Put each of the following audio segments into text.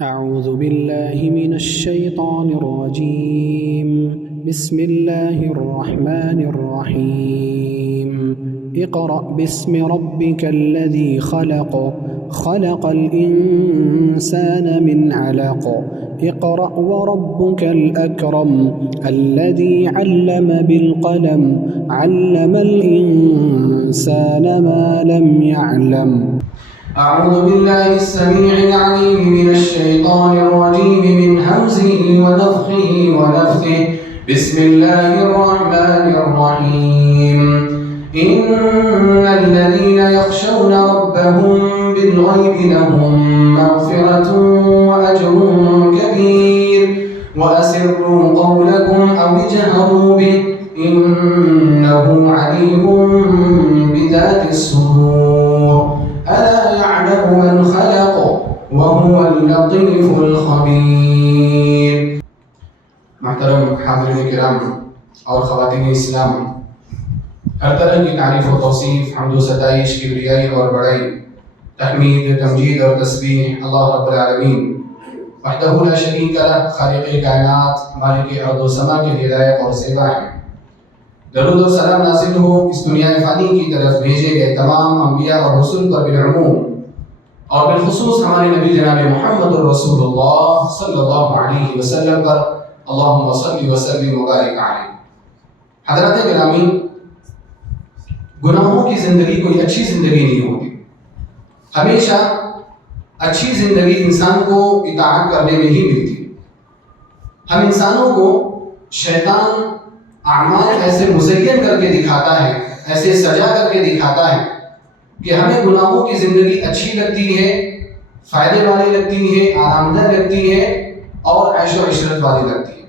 أعوذ بالله من الشيطان الرجيم. بسم الله الرحمن الرحيم. اقرأ باسم ربك الذي خلق خلق الإنسان من علق اقرأ وربك الأكرم الذي علم بالقلم علم الإنسان ما لم يعلم. أعوذ بالله السميع العليم من الشيطان الرجيم من همزه ونفخه ونفثه. بسم الله الرحمن الرحيم. إن الذين يخشون ربهم بالغيب لهم مغفرة وأجر كبير. وأسروا قولكم أو اجهروا به إنه عليم بذات الصدور. ألا يعلم من خلق وهو اللطيف الخبير. محترم حاضرین کرام اور خواتین اسلام، ہر طرح کی تعریف و توصیف، حمد و ستائش، کبریائی اور بڑائی، تحمید، تمجید اور تسبیح اللہ رب العالمین وحدہ لا شریک لہ، خالق کائنات، مالک ارض و سما کے لیے لائق اور زیبا ہے۔ درود و سلام نازل ہو اس دنیا فانی کی طرف بھیجے گئے تمام انبیاء اور رسول پر بالعموم، اور بالخصوص ہمارے نبی جناب محمد رسول اللہ صلی اللہ علیہ وسلم پر، اللہم صلی وسلم مبارک علیہ۔ حضرات گرامی، گناہوں کی زندگی کوئی اچھی زندگی نہیں ہوتی۔ ہمیشہ اچھی زندگی انسان کو اطاعت کرنے میں ہی ملتی۔ ہم انسانوں کو شیطان اعمال ایسے مزین کر کے دکھاتا ہے، ایسے سجا کر کے دکھاتا ہے کہ ہمیں گناہوں کی زندگی اچھی لگتی ہے، فائدے والی لگتی ہے، آرام دہ لگتی ہے اور عیش و عشرت والی لگتی ہے۔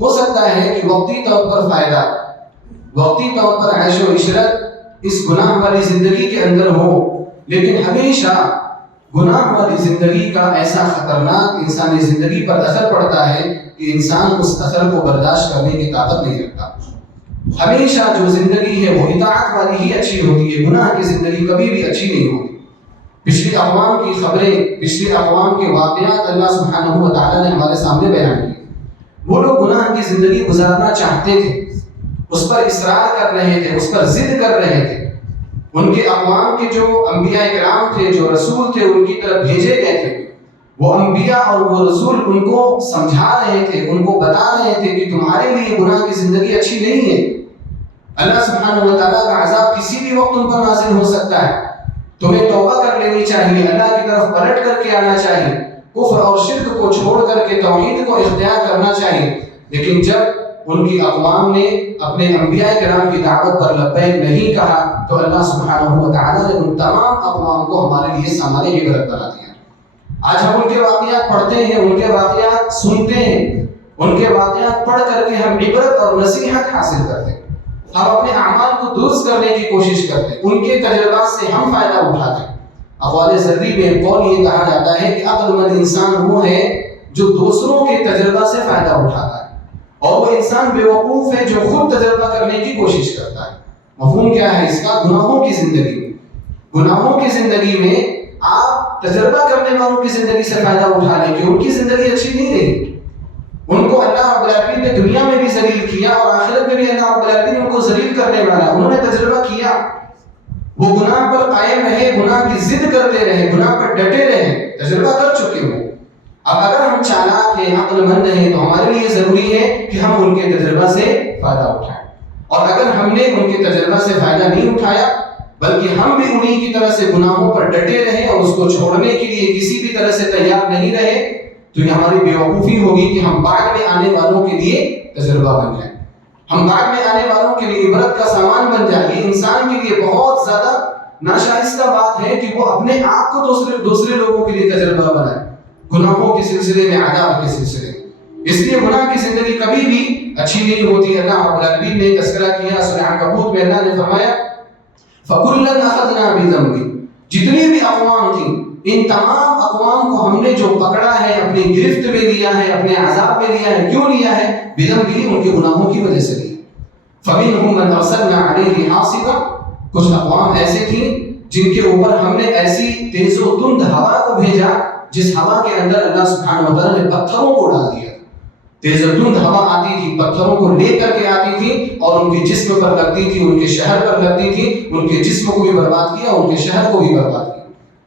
ہو سکتا ہے کہ وقتی طور پر فائدہ، وقتی طور پر عیش و عشرت اس گناہ والی زندگی کے اندر ہو، لیکن ہمیشہ گناہ والی زندگی کا ایسا خطرناک انسانی زندگی پر اثر پڑتا ہے کہ انسان اس اثر کو برداشت کرنے کی طاقت نہیں رکھتا۔ ہمیشہ جو زندگی ہے وہ اطاعت والی ہی اچھی ہوتی ہے، گناہ کی زندگی کبھی بھی اچھی نہیں ہوتی۔ پچھلی اقوام کی خبریں، پچھلی اقوام کے واقعات اللہ سبحانہ و تعالیٰ نے ہمارے سامنے بیان کیے۔ وہ لوگ گناہ کی زندگی گزارنا چاہتے تھے، اس پر اصرار کر رہے تھے، اس پر ضد کر رہے تھے۔ ان کے اقوام کے جو انبیاء کرام تھے، جو رسول تھے، ان کی طرف بھیجے گئے تھے، وہ انبیاء اور وہ رسول ان کو سمجھا رہے تھے، ان کو بتا رہے تھے کہ تمہارے لیے گناہ کی زندگی اچھی نہیں ہے۔ اللہ سبحانہ و تعالیٰ کا عذاب کسی بھی وقت ان پر نازل ہو سکتا ہے، تمہیں توبہ کر لینی چاہیے، اللہ کی طرف پلٹ کر کے آنا چاہیے، کفر اور شرک کو چھوڑ کر کے توحید کو اختیار کرنا چاہیے۔ لیکن جب ان کی اقوام نے اپنے انبیاء کرام کی دعوت پر لبیک نہیں کہا تو اللہ سبحانہ و تعالیٰ نے ان تمام اقوام کو ہمارے لیے سامان عبرت بنا دیا۔ آج ہم ان کے واقعات پڑھتے ہیں، ان کے واقعات سنتے ہیں، ان کے واقعات پڑھ کر کے ہم عبرت اور نصیحت حاصل کرتے ہیں، ہم اپنے اعمال کو درست کرنے کی کوشش کرتے ہیں، ان کے تجربات سے ہم فائدہ اٹھاتے ہیں۔ اقوال ذری میں قول یہ کہا جاتا ہے کہ عقل مند انسان وہ ہے جو دوسروں کے تجربہ سے فائدہ اٹھاتا ہے، اور وہ انسان بیوقوف ہے جو خود تجربہ کرنے کی کوشش کرتا ہے۔ مفہوم کیا ہے اس کا؟ گناہوں کی زندگی میں، گناہوں کی زندگی میں آپ تجربہ کرنے والوں کی زندگی سے فائدہ اٹھا لیں کہ ان کی زندگی اچھی نہیں رہی، ان کو اللہ رب العالمین نے دنیا میں بھی ذلیل کیا اور آخرت میں بھی اللہ رب العالمین ان کو ذلیل کرنے والا، انہوں نے تجربہ کیا، وہ گناہ پر قائم رہے، گناہ کی ضد کرتے رہے، گناہ پر ڈٹے رہے، تجربہ کر چکے ہو۔ اب اگر ہم چالاک ہیں، عقل مند ہیں، تو ہمارے لیے ضروری ہے کہ ہم ان کے تجربہ سے فائدہ اٹھائیں، اور اگر ہم نے ان کے تجربہ سے فائدہ نہیں اٹھایا بلکہ ہم بھی انہی کی طرح سے گناہوں پر ڈٹے رہے اور اس کو چھوڑنے کے لیے کسی بھی طرح سے تیار نہیں رہے، تو یہ ہماری بیوقوفی ہوگی کہ ہم بعد میں آنے والوں کے لیے تجربہ بن جائیں، ہم بعد میں آنے والوں کے لیے عبرت کا سامان بن جائیں۔ یہ انسان کے لیے بہت زیادہ ناشائستہ بات ہے کہ وہ اپنے آپ کو دوسرے لوگوں کے لیے تجربہ بنائے، گناہوں کے سلسلے میں، عذاب کے سلسلے میں۔ اس لیے گناہ کی زندگی کبھی بھی اچھی نہیں ہوتی۔ اللہ رب العالمین نے تذکرہ کیا سورہ عنکبوت میں، اللہ نے فرمایا فَكُلًّا أَخَذْنَا بِذَنبِهِ، جتنی بھی اقوام تھیں ان تمام اقوام کو ہم نے جو پکڑا ہے، اپنی گرفت میں لیا ہے، اپنے عذاب میں لیا ہے۔ کیوں لیا ہے؟ بِذَنبِهِ، ان کے گناہوں کی وجہ سے لیا۔ فَمِنْهُمْ مَنْ أَرْسَلْنَا عَلَيْهِ حَاصِبًا، کچھ اقوام ایسے تھیں جن کے اوپر ہم نے ایسی تیز و تند ہوا کو بھیجا جس ہوا کے اندر اللہ سبحانہ و تعالیٰ نے پتھروں کو ڈال دیا. تیز دھند ہوا آتی تھی، پتھروں کو لے کر کے آتی تھی اور ان کے جسم پر لگتی تھی، ان کے شہر پر لگتی تھی، ان کے جسم کو بھی برباد کیا، ان کے شہر کو بھی برباد کیا.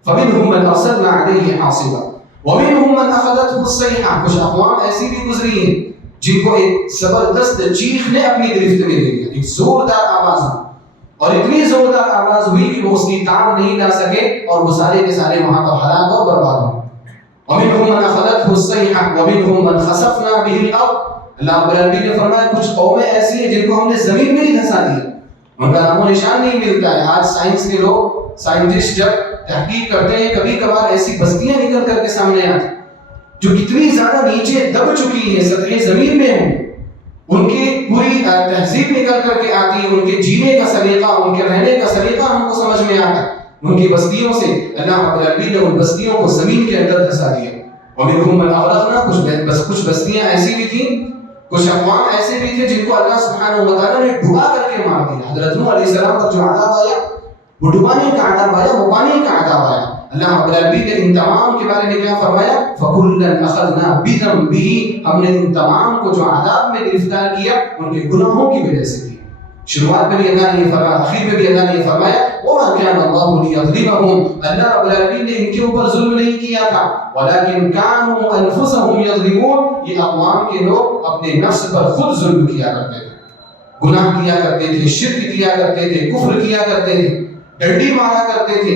فَمِنْهُمْ مَنْ أَرْسَلْنَا عَلَيْهِ حَاصِبًا وَمِنْهُمْ مَنْ أَخَذَتْهُ الصَّيْحَةُ. کچھ اقوام ایسی بھی گزری ہیں جن کو ایک زبردست چیخ نے اپنی گرفت میں لے لیا، ایک زوردار آواز میں، اور اتنی زوردار آواز ہوئی کہ وہ اس کی تاب نہیں لا سکے اور وہ سارے کے سارے وہاں پر ہلاک اور برباد ہوئے. وَمِنْهُمْ مَنْ أَخَذَتْهُ الصَّيْحَةُ وَمِنْهُمْ مَنْ خَسَفْنَا بِهِ الْأَرْضَ. اللہ رب العالمین نے فرمایا کچھ قومیں ایسی ہیں جن کو ہم نے زمین میں ہی دھسا دیا، ان کا نام و نشان نہیں ملتا ہے. آج سائنس کے لوگ، سائنٹسٹ جب تحقیق کرتے ہیں، کبھی کبھار ایسی بستیاں نکل کر کے سامنے آتی جو کتنی زیادہ نیچے دب چکی ہیں، سطح زمین میں ہوں، ان کی پوری تہذیب نکل کر کے آتی ہے، ان کے جینے کا سلیقہ، ان کے رہنے کا سلیقہ ہم کو سمجھ میں آتا ہے. ان کی بستیوں سے اللہ رب العالمین نے ان بستیوں کو زمین کے اندر دھسا دیا. وَمِنْهُمْ مَنْ أَغْرَقْنَا. کچھ بستیاں ایسی بھی تھیں، کچھ اقوام ایسے بھی تھے جن کو اللہ سبحانہ و تعالیٰ نے ڈبا کر کے مار دیا. حضرت نوح علیہ السلام پر جو عذاب آیا، وہ ڈبانے کا عذاب آیا، وہ پانی کا عذاب آیا. اللہ رب العالمین نے ان تمام کے بارے میں کیا فرمایا؟ فَكُلًّا أَخَذْنَا بِذَنبِهِ. ہم نے ان تمام کو جو عذاب میں گرفتار کیا ان کے گناہوں کی وجہ سے کیا. شروعات میں بھی اللہ نے یہ فرمایا، آخر میں بھی اللہ نے یہ فرمایا وَمَا كَانَ اللَّهُ لِيَظْلِمَهُمْ. اللہ رب العالمین نے ان کے اوپر ظلم نہیں کیا تھا، وَلَكِنْ كَانُوا أَنفُسَهُمْ يَظْلِمُونَ. یہ اقوام کے لوگ اپنے نفس پر خود ظلم کیا کرتے تھے، گناہ کیا کرتے تھے، شرک کیا کرتے تھے، کفر کیا کرتے تھے، ڈنڈی مارا کرتے تھے،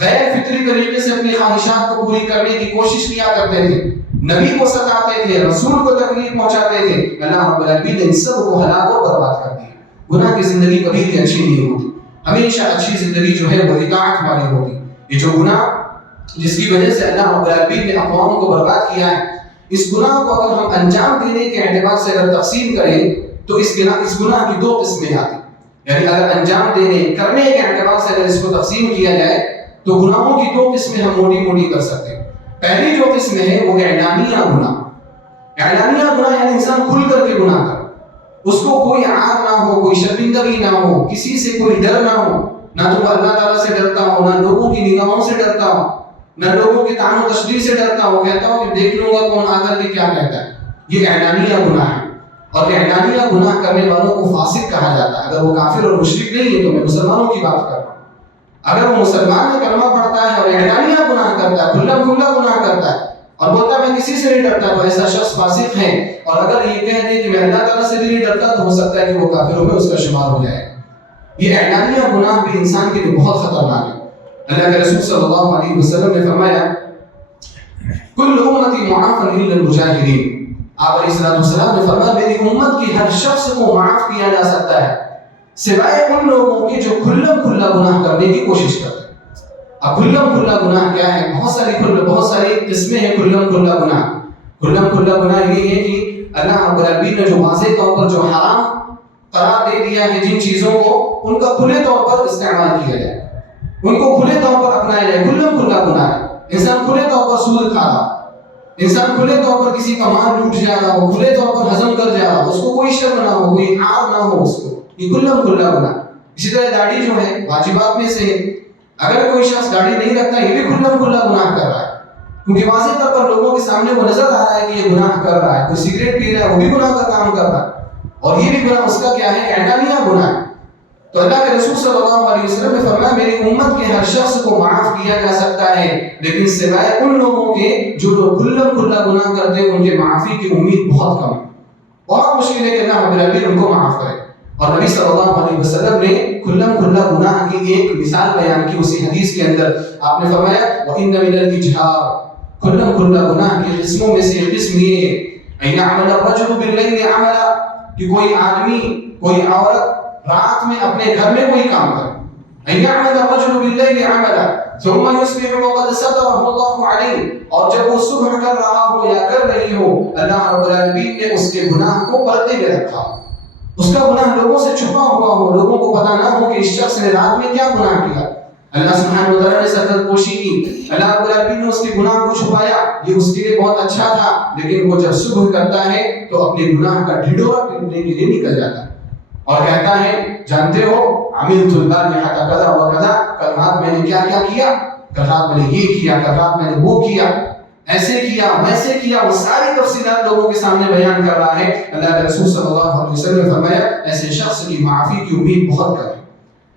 غیر فطری طریقے سے اپنی خواہشات کو پوری کرنے کی کوشش کیا کرتے تھے، نبی کو ستاتے تھے، رسول کو تکلیف پہنچاتے تھے. اللہ رب العالمین نے ان سب کو ہلاک اور برباد کر دیا. گناہ کی زندگی کبھی بھی اچھی نہیں ہوتی، ہمیشہ اچھی زندگی جو ہے وہ اطاعت والی ہوتی. یہ جو گناہ جس کی وجہ سے اللہ رب العالمین نے اقوام کو برباد کیا ہے، اس گناہ کو اگر ہم انجام دینے کے اعتبار سے اگر تقسیم کریں تو اس گناہ کی دو قسمیں آتی. یعنی اگر انجام دینے کرنے کے اعتبار سے اگر اس کو تقسیم کیا جائے تو گناہوں کی دو قسمیں ہم موٹی موٹی کر سکتے ہیں. پہلی جو قسم ہے وہ اعلانیہ گناہ. اعلانیہ گناہ یعنی انسان کھل کر کے گناہ کرے، اس کو کوئی عار نہ ہو، کوئی شرمندگی نہ ہو، کسی سے کوئی ڈر نہ ہو، نہ تو اللہ تعالیٰ سے ڈرتا ہو، نہ لوگوں کی نگاہوں سے ڈرتا ہو، نہ لوگوں کے طعن و تشدید سے ڈرتا ہو، کہتا ہو کہ دیکھ لوں گا کون آ کر کے کیا کہتا ہے. یہ اعلانیہ گناہ ہے. اور اعلانیہ گناہ کرنے والوں کو فاسق کہا جاتا ہے. اگر وہ کافر اور مشرک نہیں ہے تو میں مسلمانوں کی بات کر رہا ہوں. اگر وہ مسلمان ہے، کلمہ پڑھتا ہے اور اعلانیہ گناہ کرتا ہے، کھلا کھلا گناہ کرتا ہے اور بولتا ہے میں کسی سے نہیں ڈرتا، تو ایسا شخص فاسق ہے. اور اگر یہ کہہ دے کہ میں اللہ تعالیٰ سے بھی نہیں ڈرتا تو ہو سکتا ہے کہ وہ کافروں میں اس کا شمار ہو جائے. یہ اعلانیہ گناہ بھی انسان کے لیے بہت خطرناک ہے. اللہ کے رسول صلی اللہ علیہ وسلم نے فرمایا کل امتی معاف الا المجاہرین. آپ علیہ السلام نے فرمایا میری امت کی ہر شخص کو معاف کیا جا سکتا ہے سوائے ان لوگوں کے جو کھلم کھلا گناہ کرنے کی کوشش کرتے ہیں. اب کھلم کھلا گناہ کیا ہے؟ بہت ساری قسمیں ہیں کھلم کھلا گناہ. کھلم کھلا گناہ یہ ہے کہ اللہ رب العالمین نے جو واضح طور پر جو حرام قرار دے دیا ہے جن چیزوں کو، ان کا کھلے طور پر استعمال کیا جائے، ان کو کھلے طور پر اپنایا جائے. کھلم کھلا گناہ ہے. انسان کھلے طور پر سود کھا رہا، انسان کھلے طور پر کسی کا مال لوٹ جا رہا ہو، کھلے طور پر ہضم کر جا رہا ہو، اس کو کوئی شرم نہ ہو، کوئی عار نہ ہو اس کو، یہ کھلم کھلا گناہ. اسی طرح داڑھی جو ہے واجبات میں سے ہے. اگر کوئی شخص داڑھی نہیں رکھتا یہ بھی کھلم کھلا گناہ کر رہا ہے، کیونکہ واضح طور پر لوگوں کے سامنے وہ نظر آ رہا ہے کہ یہ گناہ کر رہا ہے. کوئی سگریٹ پی رہا ہے وہ بھی گناہ کا کام کر رہا ہے، اور یہ بھی گناہ اس کا کیا ہے؟ اعلانیہ گناہ ہے. تو اللہ کے رسول صلی اللہ علیہ وسلم نے فرمایا میری امت کے ہر شخص کو معاف کیا جا سکتا ہے لیکن سوائے ان لوگوں کے جو لوگ کھلم کھلا گناہ کرتے ہیں، ان کے معافی کی امید بہت کم ہے. بہت مشکل ہے کہ اللہ رب العالمین ان کو معاف کرے. اور نبی صلی اللہ علیہ وسلم نے کھلم کھلا گناہ کی ایک مثال بیان کی اسی حدیث کے اندر. آپ نے فرمایا وَإِنَّ مِنَ الْإِجْهَارِ، کھلم کھلا گناہ کی قسموں میں سے ایک قسم یہ ہے أَن يَعْمَلَ الرَّجُلُ بِاللَّيْلِ عَمَلًا، کہ کوئی آدمی، کوئی عورت رات میں اپنے گھر میں کوئی کام کرے. أَن يَعْمَلَ الرَّجُلُ بِاللَّيْلِ عَمَلًا ثُمَّ يُصْبِحُ وَقَدْ سَتَرَهُ اللَّهُ عَلَيْهِ، اور جب وہ صبح کر رہا ہو یا کر رہی ہو، اللہ رب العالمین نے اس کے گناہ کو پردے میں رکھا، اس کا گناہ لوگوں سے چھپا ہوا ہو، لوگوں کو پتہ نہ ہو کہ اس شخص نے رات میں کیا گناہ کیا. اللہ سبحانہ وتعالیٰ نے سرحد پوشی کی، اللہ رب العالمین نے اس کے گناہ کو چھپایا. یہ اس کے لیے بہت اچھا تھا، لیکن وہ جب صبح کرتا ہے تو اپنے گناہ کا ڈھڈورا پیٹنے کے لیے نکل جاتا ہے اور کہتا ہے جانتے ہو عملت البارحة کذا و کذا، کل رات میں نے کیا کیا کیا، کل رات میں نے یہ کیا، کل رات میں نے وہ کیا. ایسے کیا ویسے کیا، وہ ساری تفصیلات لوگوں کے سامنے بیان کر رہا ہے۔ اللہ کے رسول صلی اللہ علیہ وسلم نے فرمایا ایسے شخص کی معافی کی امید بہت کریں،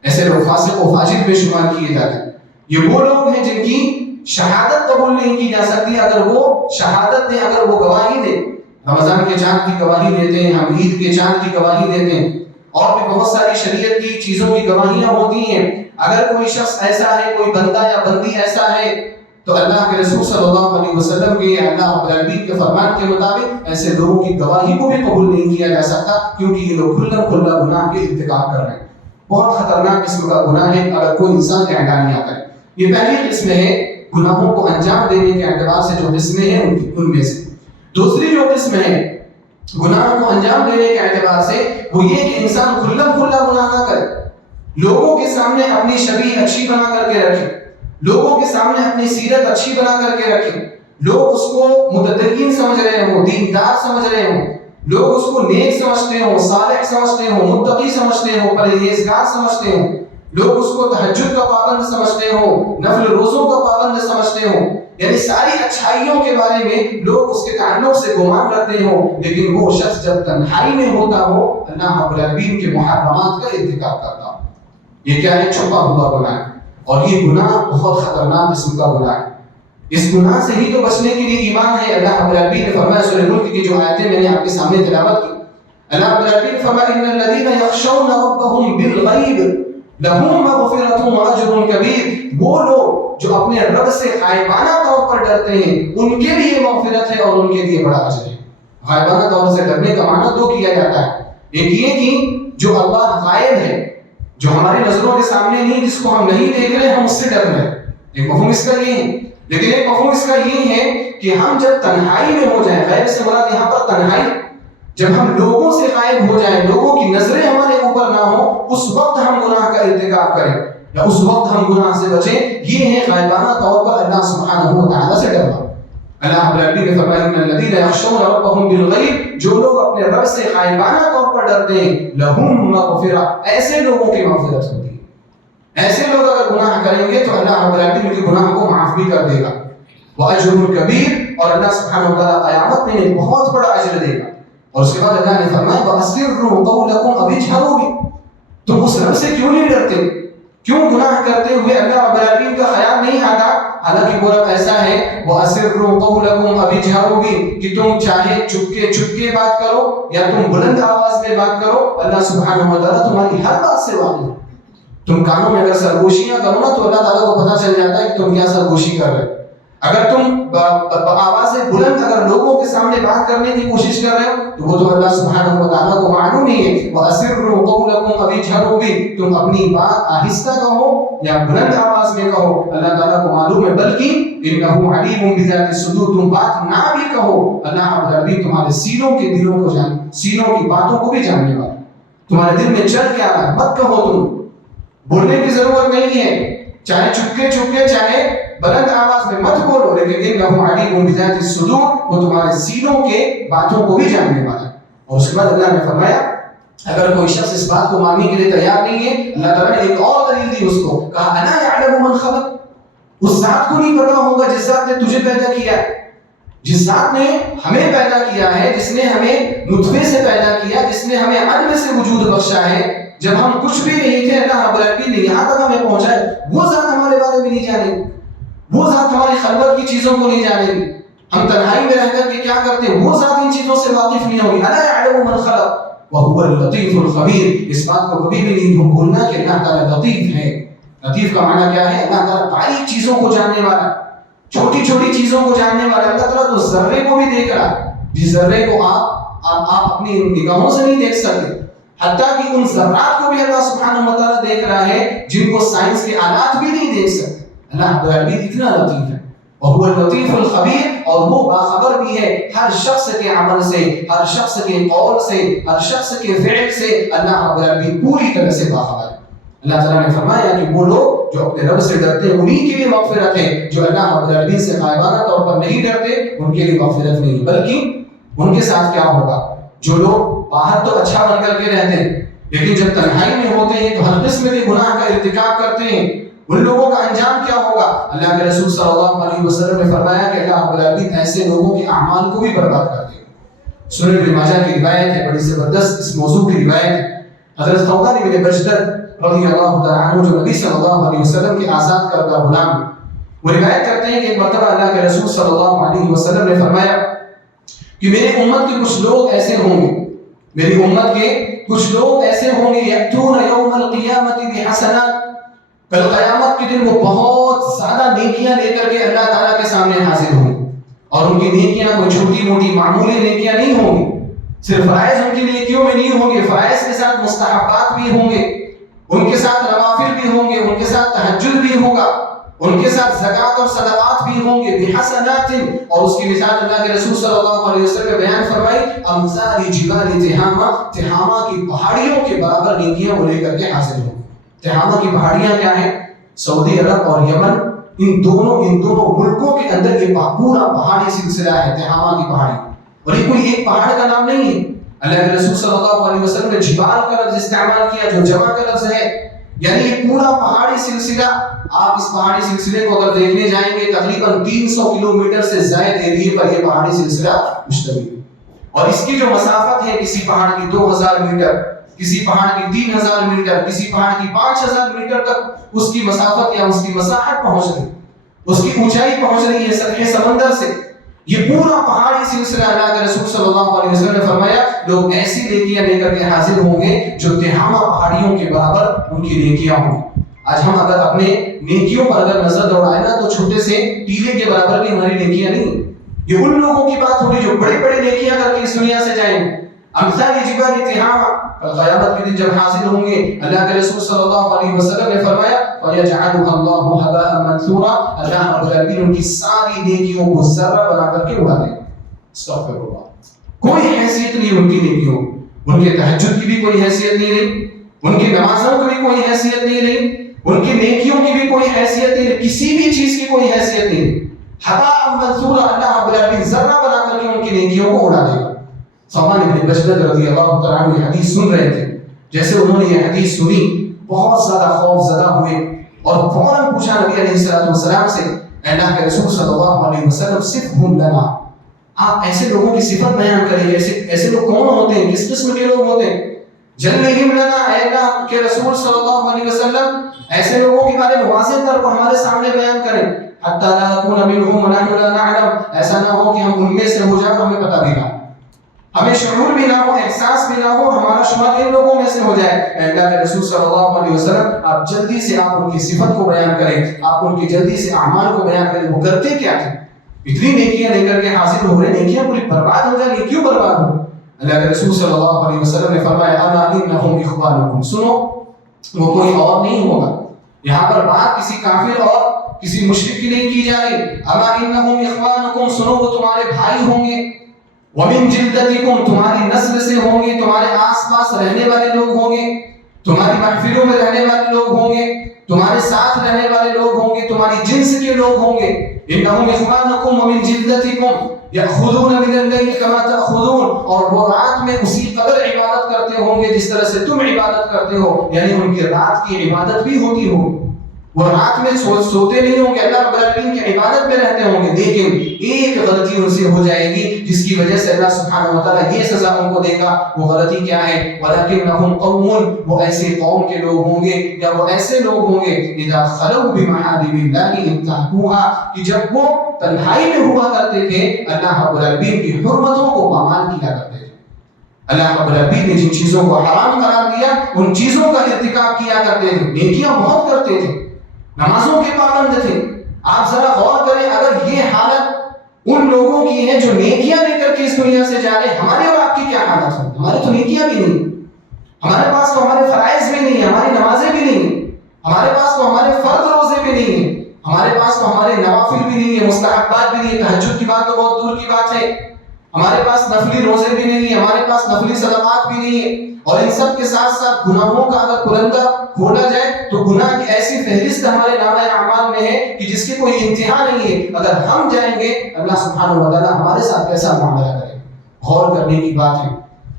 ایسے لوگ فاسق و فاجر میں شمار کیے جاتے ہیں۔ یہ وہ لوگ ہیں جن کی شہادت قبول نہیں کی جا سکتی اگر وہ شہادت دیں، اگر وہ گواہی دیں۔ رمضان کے چاند کی گواہی دیتے ہیں، ہم عید کے چاند کی گواہی دیتے ہیں، اور بھی بہت ساری شریعت کی چیزوں کی گواہیاں ہوتی ہیں۔ اگر کوئی شخص ایسا ہے، کوئی بندہ یا بندی ایسا ہے، تو اللہ کے رسول صلی اللہ علیہ وسلم کے اللہ رب العالمین کے فرمان کے مطابق ایسے لوگوں کی گواہی کو بھی قبول نہیں کیا جا سکتا، کیونکہ یہ لوگ کھلا کھلا گناہ کے ارتکاب کر رہے ہیں۔ بہت خطرناک قسم کا گناہ ہے اگر کوئی انسان اعلانیہ کرے۔ یہ پہلی قسم ہے گناہوں کو انجام دینے کے اعتبار سے جو قسمیں ہیں ان میں سے۔ دوسری جو قسم ہے گناہوں کو انجام دینے کے اعتبار سے وہ یہ کہ انسان کھلا کھلا گناہ نہ کرے، لوگوں کے سامنے اپنی شبیہ اچھی بنا کر کے رکھے، لوگوں کے سامنے اپنی سیرت اچھی بنا کر کے رکھے، لوگ اس کو متدین سمجھ رہے ہوں، دیندار سمجھ رہے ہوں، لوگ اس کو نیک سمجھتے ہوں، صالح سمجھتے ہوں، متقی سمجھتے ہوں، پرہیزگار سمجھتے ہوں، لوگ اس کو تہجد کا پابند سمجھتے ہوں، نفل روزوں کا پابند سمجھتے ہوں، یعنی ساری اچھائیوں کے بارے میں لوگ اس کے تعلق سے گمان رکھتے ہوں، لیکن وہ شخص جب تنہائی میں ہوتا ہو اللہ رب العالمین کے محرمات کا ارتکاب کرتا ہو۔ یہ کیا ہے؟ چھپا ہوا گناہ ہے، اور یہ گناہ بہت خطرناک قسم کا گناہ ہے۔ اس گناہ سے ہی تو بچنے کے لیے ایمان ہے۔ اللہ رب العالمین نے فرمایا سورہ ملک کی جو آیتیں میں نے آپ کے سامنے تلاوت کی، اللہ رب العالمین نے فرمایا ان الذین یخشون ربهم بالغیب لہم مغفرۃ واجر کبیر، وہ لوگ جو اپنے رب سے غائبانہ طور پر ڈرتے ہیں ان کے لیے مغفرت ہے اور ان کے لیے بڑا اجر ہے۔ غائبانہ طور سے ڈرنے کا معنی دو کیا جاتا ہے، ایک یہ کہ جو اللہ غائب ہے، جو ہماری نظروں کے سامنے نہیں، جس کو ہم نہیں دیکھ رہے، ہم اس سے ڈر رہے ہیں، ایک مفہوم اس کا یہ ہے۔ لیکن ایک مفہوم اس کا یہ ہے کہ ہم جب تنہائی میں ہو جائیں، غیب سے مراد یہاں پر تنہائی، جب ہم لوگوں سے غائب ہو جائیں، لوگوں کی نظریں ہمارے اوپر نہ ہوں، اس وقت ہم گناہ کا ارتکاب کریں یا اس وقت ہم گناہ سے بچیں، یہ ہے غائبانہ طور پر اللہ سبحانہ و تعالیٰ سے ڈرنا۔ اللہ رب العالمین نے فرمایا ان الذین یخشون ربهم بالغیب، جو لوگ اپنے رب سے غائبانہ طور پر ڈرتے ہیں، لہم مغفرۃ، ایسے لوگوں کی مغفرت ہوتی ہے۔ ایسے لوگ اگر گناہ کریں گے تو اللہ رب العالمین ان کے گناہ کو معاف بھی کر دے گا، واجر کبیر، اور اللہ سبحانہ و تعالیٰ قیامت میں انہیں بہت بڑا اجر دے گا۔ اور اس کے بعد اللہ نے فرمایا وَأَسِرُّوا قَوْلَكُمْ أَوْ اجْهَرُوا بِهِ، تم اس رب سے کیوں نہیں ڈرتے؟ کیوں گناہ کرتے ہوئے اللہ رب العالمین کا خیال نہیں آتا؟ حالانکہ وہ رب ایسا ہے وَأَسِرُّوا قَوْلَكُمْ أَوْ اجْهَرُوا بِهِ کہ تم چاہے چپکے بات کرو یا تم بلند آواز میں بات کرو، اللہ سبحانہ و تعالیٰ تمہاری ہر بات سے واقف ہے۔ تم کانوں میں اگر سرگوشیاں کرو نا تو اللہ تعالیٰ کو پتہ چل جاتا ہے کہ تم کیا سرگوشی کر رہے ہو۔ اگر تم آواز بلند اگر لوگوں کے سامنے بات کرنے کی کوشش کر رہے ہو تو وہ تو اللہ سبحانہ و تعالیٰ کو معلوم نہیں ہے۔ وَأَسِرُّوا قَوْلَكُمْ أَوْ اجْهَرُوا بِهِ، تم اپنی بات آہستہ کہو یا بلند آواز میں کہو، اللہ تعالیٰ کو معلوم ہے، بلکہ إِنَّهُ عَلِيمٌ بِذَاتِ الصُّدُورِ، تم بات نہ بھی کہو، اللہ رب العالمین تمہارے سینوں کے دلوں کو سینوں کی باتوں کو بھی جاننے والا، تمہارے دل میں چل کیا رہا ہے مت کہو، تم بولنے کی ضرورت نہیں ہے، چاہے چپکے چاہے بلند آواز میں مت بولو، لیکن انہ علیم بذات الصدور، وہ تمہارے سینوں کے باتوں کو بھی جاننے والا ہے۔ اور اس کے بعد اللہ نے فرمایا اگر کوئی شخص اس بات کو ماننے کے لیے تیار نہیں ہے، اللہ تعالیٰ نے ایک اور دلیل دی اس کو، کہا الا یعلم من خلق، اس ذات کو نہیں پتا ہوگا جس ذات نے تجھے پیدا کیا ہے، جس ذات نے ہمیں پیدا کیا ہے، جس نے ہمیں نطفے سے پیدا کیا، جس نے ہمیں عدم سے وجود بخشا ہے، جب ہم کچھ بھی نہیں تھے اللہ رب العالمین نے یہاں تک ہمیں پہنچائے، وہ ذات ہمارے بارے میں نہیں جانے گی، وہ ذات ہماری خلوت کی چیزوں کو نہیں جانے گی، ہم تنہائی میں رہ کر کے کیا کرتے ہیں، وہ ذات ان چیزوں سے واقف نہیں ہوگی۔ الا یعلم من خلق وهو اللطیف الخبیر، اس بات کو کبھی بھی نہیں بھولنا کہ اللہ تعالیٰ لطیف ہے۔ لطیف کا معنی کیا ہے؟ اللہ تعالیٰ باریک چیزوں کو جاننے والا، چھوٹی چھوٹی چیزوں کو جاننے والا۔ اللہ تعالیٰ تو ذرے کو بھی دیکھ رہا ہے، جس ذرے کو آپ اپنی نگاہوں سے نہیں دیکھ سکتے، حتیٰ کہ ان ذرات کو بھی اللہ سبحانہ و تعالیٰ دیکھ رہا ہے جن کو سائنس کے آلات بھی نہیں دیکھ سکتے۔ اللہ رب العالمین اتنا لطیف ہے، وهو اللطیف الخبیر، اور وہ باخبر بھی ہے ہر شخص کے عمل سے، ہر شخص کے قول سے، ہر شخص کے فعل سے، اللہ رب العالمین پوری طرح سے باخبر ہے۔ اللہ تعالیٰ نے فرمایا کہ وہ لوگ جو اپنے رب سے ڈرتے ہیں انہی کے لیے مغفرت ہے، جو اللہ رب العالمین سے غائبانہ طور پر نہیں ڈرتے ان کے لیے مغفرت نہیں، بلکہ ان کے ساتھ کیا ہوگا؟ جو لوگ باہر تو اچھا بن کر کے رہتے ہیں لیکن جب تنہائی میں ہوتے ہیں تو ہر قسم کے گناہ کا ارتکاب کرتے ہیں، ان لوگوں کا انجام کیا ہوگا؟ اللہ کے رسول صلی اللہ علیہ وسلم نے فرمایا کہ اللہ رب العالمین ایسے لوگوں کے اعمال کو بھی برباد کر دے گا۔ سنن ابن ماجہ کی روایت ہے، بڑی زبردست اس موضوع کی روایت ہے۔ حضرت ثوبان بن بجدد رضی اللہ تعالیٰ عنہ جو نبی صلی اللہ علیہ وسلم کے آزاد کردہ غلام، وہ روایت کرتے ہیں کہ ایک مرتبہ اللہ کے رسول صلی اللہ علیہ وسلم نے فرمایا کہ میرے امت کے کچھ لوگ ایسے ہوں گے، میری امت کے کچھ لوگ ایسے ہوں گے یأتون یوم القیامت بحسنات، کل قیامت کے دن وہ بہت زیادہ نیکیاں لے کر کے اللہ تعالیٰ کے سامنے حاضر ہوں گے، اور ان کی نیکیاں کوئی چھوٹی موٹی معمولی نیکیاں نہیں ہوں گی، صرف فرائض ان کی نیکیوں میں نہیں ہوں گے، فرائض کے ساتھ مستحبات بھی ہوں گے، ان کے ساتھ نوافل بھی ہوں گے، ان کے ساتھ تہجد بھی ہوگا، ان کے ساتھ زکوٰۃ اور صدقات بھی ہوں گے بحسنات، اور اس کی مثال اللہ کے رسول صلی اللہ علیہ وسلم نے بیان فرمائی امثال جبال تہامہ، تہامہ کی پہاڑیوں کے برابر نیکیاں وہ لے کر کے حاضر ہوں۔ تہامہ کی پہاڑیاں کیا ہیں؟ سعودی عرب اور یمن، ان دونوں ملکوں کے اندر یہ پورا پہاڑی سلسلہ ہے تہامہ کی پہاڑی، اور یہ کوئی ایک پہاڑ کا نام نہیں ہے۔ اللہ کے رسول صلی اللہ علیہ وسلم نے جبال کا لفظ استعمال کیا جو جمع کا لفظ ہے، یعنی یہ پورا پہاڑی سلسلہ، آپ اس پہاڑی سلسلے کو اگر دیکھنے جائیں گے تقریباً 300 کلومیٹر سے زائد ایریے پر یہ پہاڑی سلسلہ مشتمل ہے، اور اس کی جو مسافت ہے کسی پہاڑ کی 2000 میٹر، کسی پہاڑ کی 3000 میٹر، کسی پہاڑ کی 5000 میٹر تک اس کی مسافت یا اس کی مساحت پہنچ رہی ہے، اس کی اونچائی پہنچ رہی ہے سطح سمندر سے۔ یہ پورا پہاڑی سلسلہ اللہ کے رسول صلی اللہ علیہ وسلم نے فرمایا لوگ ایسی نیکیاں لے کر کے حاضر ہوں گے جو تہامہ پہاڑیوں کے برابر ان کی نیکیاں ہوں۔ آج ہم اگر اپنے نیکیوں پر اگر نظر دوڑائیں نا تو چھوٹے سے ٹیلے کے برابر بھی ہماری نیکیاں نہیں، یہ ان لوگوں کی بات ہوگی جو بڑے بڑے نیکیاں کر کے اس دنیا سے جائیں گے۔ امثال جبال تہامہ، قیامت کے دن جب حاضر ہوں گے اللہ کے رسول صلی اللہ علیہ وسلم نے فرمایا فَيَجْعَلُهَا اللَّهُ هَبَاءً مَنْثُورًا، اللہ رب العالمین ان کی ساری نیکیوں کو ذرہ بنا کر کے اڑا دے گا۔ استغفر اللہ، کوئی حیثیت نہیں ان کی نیکیوں، ان کے تہجد کی بھی کوئی حیثیت نہیں رہی، ان کی نمازوں کی بھی کوئی حیثیت نہیں رہی، ان کی نیکیوں کی بھی کوئی حیثیت نہیں رہی، کسی بھی چیز کی کوئی حیثیت نہیں رہی۔ ہباء منثورا، اللہ رب العالمین ذرہ بنا کر کے ان کی نیکیوں کو اڑا دے گا۔ ثوبان بن بجدد رضی اللہ تعالیٰ عنہ یہ حدیث سن رہے تھے، جیسے انہوں نے یہ حدیث سنی بہت زیادہ خوف زدہ ہوئے اور فوراً پوچھا نبی علیہ السلام سے، اے اللہ کے رسول صلی اللہ علیہ وسلم صفہم لنا، آپ ایسے لوگوں کی صفت بیان کریں، ایسے لوگ کون ہوتے ہیں، کس قسم کے لوگ ہوتے ہیں؟ جلہم لنا، اے اللہ کے رسول صلی اللہ علیہ وسلم ایسے لوگوں کے بارے میں واضح طور پر ہمارے سامنے بیان کریں، حتی لا نکون منہم ونحن لا نعلم، ایسا نہ ہو کہ ہم ان میں سے ہو جائیں ہمیں پتہ بھی نہ ہو، ہمیں شعور بھی نہ ہو، احساس بھی نہ ہو، ہمارا شمار ان لوگوں میں سے ہو جائے۔ اے اللہ کے رسول صلی اللہ علیہ وسلم آپ جلدی سے آپ ان کی صفت کو بیان کریں، آپ ان کی جلدی سے اعمال کو بیان کریں، وہ کرتے کیا تھے؟ اتنی نیکیاں لے کر کے حاصل ہو رہے، نیکیاں پوری برباد ہو جائیں، کیوں برباد ہو؟ اللہ کے رسول صلی اللہ علیہ وسلم نے فرمایا الا انہم اخوانکم، سنو وہ کوئی اور نہیں ہوگا، یہاں پر بات کسی کافر اور کسی مشرک کی نہیں کی جا رہی، الا انہم اخوانکم، سنو وہ تمہارے بھائی ہوں گے، وَمِن جِلْدَتِكُمْ، تمہاری نسل سے ہوں گے، تمہارے آس پاس رہنے والے لوگ ہوں گے، تمہاری محفلوں میں رہنے والے لوگ ہوں گے، تمہارے ساتھ رہنے والے لوگ ہوں گے، تمہاری جنس کے لوگ ہوں گے۔ إِنَّهُمْ إِخْوَانُكُمْ وَمِن جِلْدَتِكُمْ يَأْخُذُونَ مِنَ اللَّيْلِ كَمَا تَأْخُذُونَ، اور وہ رات میں اسی قدر عبادت کرتے ہوں گے جس طرح سے تم عبادت کرتے ہو، یعنی ان کی رات کی عبادت بھی ہوتی ہوگی، وہ رات میں سوتے نہیں ہوں گے، اللہ رب العالمین کی عبادت میں رہتے ہوں گے، لیکن ایک غلطی ان سے ہو جائے گی جس کی وجہ سے اللہ سبحانہ وتعالیٰ یہ سزا ان کو دے گا۔ وہ غلطی کیا ہے؟ وَلَكِنَّهُمْ قَوْمٌ، وہ ایسے قوم کے لوگ ہوں گے یا وہ ایسے لوگ ہوں گے اِذَا خَلَوْا بِمَحَارِمِ اللَّهِ انتهكُوهَا، کہ جب وہ تنہائی میں ہوا کرتے تھے اللہ رب العالمین کی حرمتوں کو پامال کیا کرتے تھے، اللہ رب العالمین نے جن چیزوں کو حرام قرار دیا ان چیزوں کا ارتکاب کیا کرتے تھے، نیکیاں بہت کرتے تھے، نمازوں کے پابند تھے۔ آپ ذرا غور کریں، اگر یہ حالت ان لوگوں کی ہے جو نیکیاں لے کر کے اس دنیا سے جا رہے، ہماری اور آپ کی کیا حالت ہو؟ ہماری تو نیکیاں بھی نہیں، ہمارے پاس تو ہمارے فرائض بھی نہیں، ہماری نمازیں بھی نہیں، ہمارے پاس تو ہمارے فرض روزے بھی نہیں ہیں، ہمارے پاس تو ہمارے نوافل بھی نہیں ہے، مستحبات بھی نہیں ہے، تہجد کی بات تو بہت دور کی بات ہے، ہمارے پاس نفلی روزے بھی نہیں ہیں، ہمارے پاس نفلی صدقات بھی نہیں ہے، اور ان سب کے ساتھ ساتھ گناہوں کا اگر پرندہ کھولا جائے تو گناہ کی ایسی فہرست ہمارے نامہ اعمال میں ہے کہ جس کی کوئی انتہا نہیں ہے۔ اگر ہم جائیں گے اللہ سبحانہ وتعالیٰ ہمارے ساتھ کیسا معاملہ کرے؟ غور کرنے کی بات ہے،